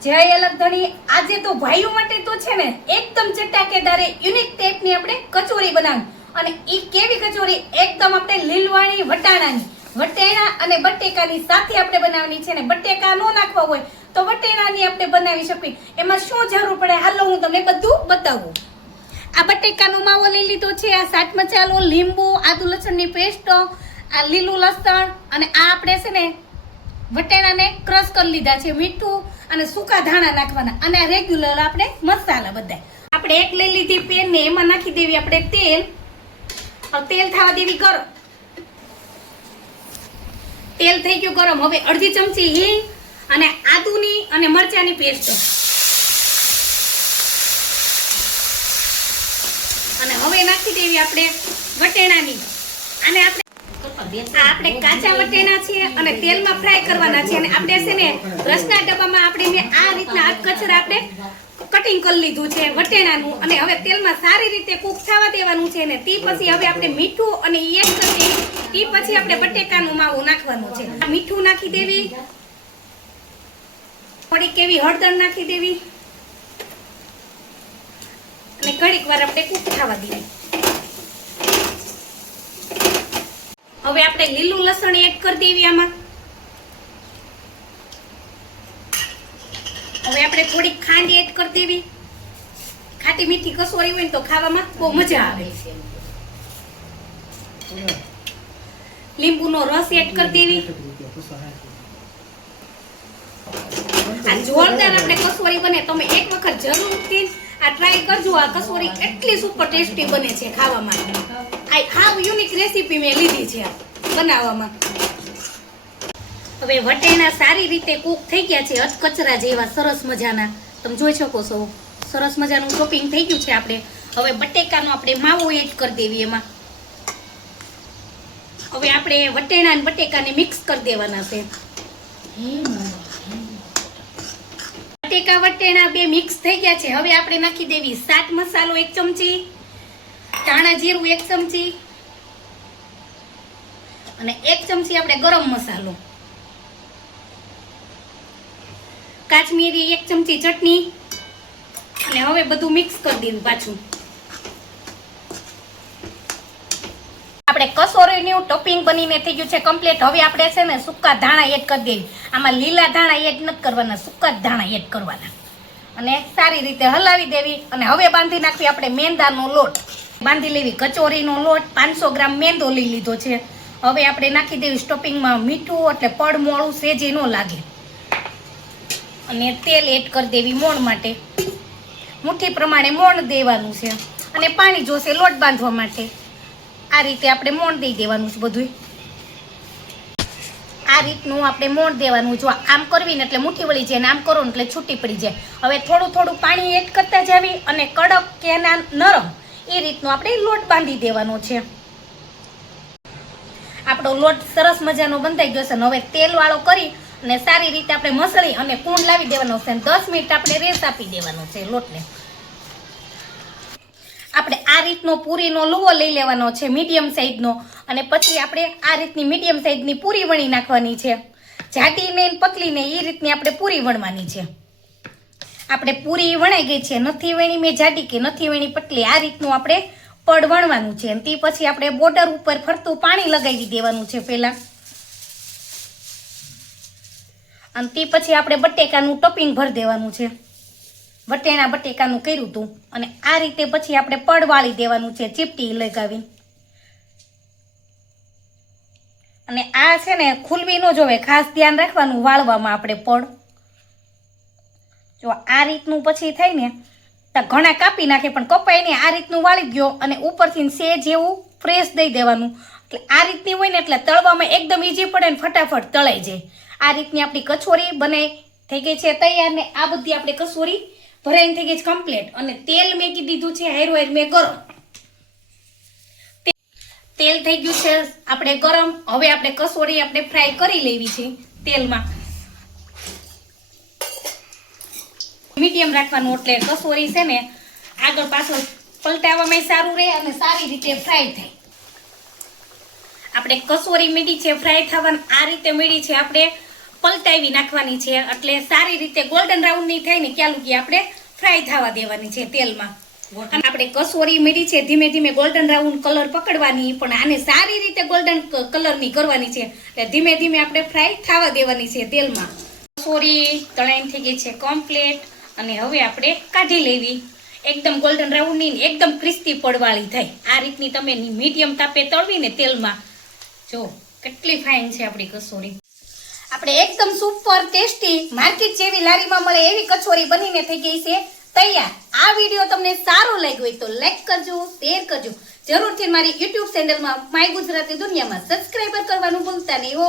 જય અલગ ધણી આજે તો ભાઈઓ માટે તો છે ને એકદમ ચટાકેદાર યુનિક ટાઈપની આપણે કચોરી બનાવી અને ઈ કેવી કચોરી એકદમ આપણે લીલવાણી વટાણા અને બટેકાની સાથે આપણે બનાવવાની છે ને બટેકા નો નાખવા હોય તો વટાણાની આપણે બનાવી શકીએ એમાં શું જરૂર પડે હાલો હું તમને બધું બતાવું આ બટેકાનો માવો લઈ લીધો છે આ ચાટ મસાલો લીંબુ આદુ લસણની પેસ્ટ આ લીલું લસણ અને આ આપણે છે ને વટાણાને ક્રશ કરી લીધા છે મીઠું અને સૂકા ધાણા નાખવાના અને રેગ્યુલર આપણે મસાલા બધા આપણે એક લઈ લીધી પેન ને એમાં નાખી દેવી આપણે તેલ થવા દેવી ગરમ તેલ થઈ ગયું ગરમ હવે અડધી ચમચી હિંગ અને આદુની અને મરચાની પેસ્ટ અને હવે નાખી દેવી આપણે વટાણાની અને આપણે કાચા વટાણા છે અને તેલમાં ફ્રાય કરવાના છે અને આપણે છે ને રસના ડબ્બામાં આપણે આ રીતના અધકચરા આપણે કટિંગ કરી લીધું છે વટાણાનું અને હવે તેલમાં સારી રીતે કૂક થવા દેવાનું છે ને તે પછી હવે આપણે મીઠું અને એક કરી તે પછી આપણે બટેકાનું માવો નાખવાનું છે મીઠું નાખી દેવી થોડીક એવી હળદર નાખી દેવી અને ઘડીક વાર આપણે કૂક થવા દેવી હવે આપણે લીલું લસણ એડ કરી દેવી આમાં હવે આપણે થોડીક ખાંડ એડ કરી દેવી ખાટી મીઠી કસોરી હોય તો ખાવામાં બહુ મજા આવે લીંબુનો રસ એડ કરી દેવી આ જોરદાર આપણે કસોરી બને તમે એક વખત જરૂરથી આ ટ્રાય કરજો આ કસોરી એટલી સુપર ટેસ્ટી બને છે ખાવામાં આ હાવ યુનિક રેસીપી મેં લીધી છે બનાવવામાં હવે વટાણા સારી રીતે કૂક થઈ ગયા છે અધકચરા જેવા સરસ મજાના તમે જોઈ શકો છો સરસ મજાનું ચોપિંગ થઈ ગયું છે આપણે હવે બટેકાનો આપણે માવો એડ કરી દેવી એમાં હવે આપણે વટાણા અને બટેકાને મિક્સ કરી દેવાના છે બટેકા વટાણા બે મિક્સ થઈ ગયા છે હવે આપણે નાખી દેવી ચાટ મસાલો 1 ચમચી ધાણા જીરું 1 ચમચી અને 1 ચમચી આપણે ગરમ મસાલો કાશ્મીરી 1 ચમચી ચટણી અને હવે બધું મિક્સ કરી દીધું પાછું આપણે કસોરીનું ટોપિંગ બનીને થઈ ગયું છે કમ્પ્લીટ હવે આપણે છે ને સૂકા ધાણા એડ કરી દેવી આમાં લીલા ધાણા એડ નથી કરવાના સૂકા ધાણા એડ કરવાના અને સારી રીતે હલાવી દેવી અને હવે બાંધી નાખવી આપણે મેંદાનો લોટ બાંધી લેવી કચોરીનો લોટ 500 ગ્રામ મેંદો લઈ લીધો છે હવે આપણે નાખી દેવી સ્ટોપિંગમાં મીઠું એટલે પડ મોળું સેજી ન લાગે અને તેલ એડ કરી દેવી મોણ માટે મુઠ્ઠી પ્રમાણે મોણ દેવાનું છે અને પાણી જોશે લોટ બાંધવા માટે આ રીતે આપણે મોણ દઈ દેવાનું છે બધું આ રીતનું આપણે મોણ દેવાનું જો આમ કરવી ને એટલે મુઠ્ઠી વળી જાય ને આમ કરો ને એટલે છૂટી પડી જાય હવે થોડું થોડું પાણી એડ કરતા જાવી અને કડક કે નરમ એ રીતનું આપણે લોટ બાંધી દેવાનો છે આપણો લોટ સરસ મજાનો બંધાઈ ગયો છે ને હવે તેલ વાળો કરી અને સારી રીતે આપણે મસળી અને કૂણ લાવી દેવાનો છે 10 મિનિટ આપણે રેસ આપી દેવાનો છે લોટને આપણે આ રીતનો પૂરીનો લુવો લઈ લેવાનો છે મીડિયમ સાઈઝનો અને પછી આપણે આ રીતની મીડિયમ સાઈઝની પૂરી વણી નાખવાની છે જાડી ને પતલી ને એ રીતની આપણે પૂરી વણવાની છે આપણે પૂરી વણાઈ ગઈ છે નથી વણી મેં જાડી કે નથી વણી પતલી આ રીતનું આપણે પડ વણવાનું છે અને તે પછી આપણે બોર્ડર ઉપર ફરતું પાણી લગાવી દેવાનું છે પહેલા અને તે પછી આપણે બટેકાનું ટોપિંગ ભરી દેવાનું છે વટાણા બટેકાનું કર્યું હતું અને આ રીતે પછી આપણે પડ વાળી દેવાનું છે ચીપટી લગાવી અને આ છે ને ખુલવી ન જોવે ખાસ ધ્યાન રાખવાનું વાળવામાં આપણે પડ જો આ રીતનું પછી થાય ને તો ઘણા કાપી નાખે પણ કપાઈ ને આ રીતનું વાળી ગયો અને ઉપરથી સેજ એવું ફ્રેશ દઈ દેવાનું એટલે આ રીતની હોય ને એટલે તળવામાં એકદમ ઈઝી પડે ને ફટાફટ તળાઈ જાય આ રીતની આપણી કચોરી બનાવી થઈ ગઈ છે તૈયાર ને આ બધી આપણે કચોરી ભરાઈને થઈ ગઈ છે કમ્પ્લીટ અને તેલ મેં દીધું છે હાયરો હાયર મેં ગરમ તેલ થઈ ગયું છે આપણે ગરમ હવે આપણે કચોરી આપણે ફ્રાય કરી લેવી છે તેલમાં મીડિયમ રાખવાનું એટલે કચોરી છે ને આગળ પાછળ પલટાવવામાં સારું રહે અને સારી રીતે ફ્રાય થાય આપણે કચોરી મીડી છે ફ્રાય થવાની આ રીતે મીડી છે આપણે પલટાવી નાખવાની છે, એટલે સારી રીતે ગોલ્ડન રાઉન્ડ ની થાય ને ત્યાં લગી આપણે ફ્રાય થવા દેવાની છે તેલમાં. અને આપણે કસોરી મેળી છે ધીમે ધીમે ગોલ્ડન રાઉન્ડ કલર પકડવાની, પણ આને સારી રીતે ગોલ્ડન કલર ની કરવાની છે, એટલે ધીમે ધીમે આપણે ફ્રાય થવા દેવાની છે તેલમાં. કસોરી તળાઈને થઈ ગઈ છે કમ્પ્લીટ, અને હવે આપણે કાઢી લેવી. એકદમ ગોલ્ડન રાઉન્ડ ની એકદમ ક્રિસ્પી પડવાળી થાય. આ રીતની તમે મીડિયમ તાપે તળવી ને તેલમાં, જો કેટલી ફાઇન છે આપણી કચોરી. આપણે એકદમ સુપર ટેસ્ટી માર્કેટ જેવી લારીમાં મળે એવી કચોરી બનીને થઈ ગઈ છે તૈયાર. આ વિડીયો તમને સારો લાગ્યો હોય તો લાઈક કરજો, શેર કરજો, જરૂરથી મારી YouTube ચેનલમાં માય ગુજરાતી દુનિયામાં સબસ્ક્રાઇબર કરવાનું ભૂલતા નહીં હો.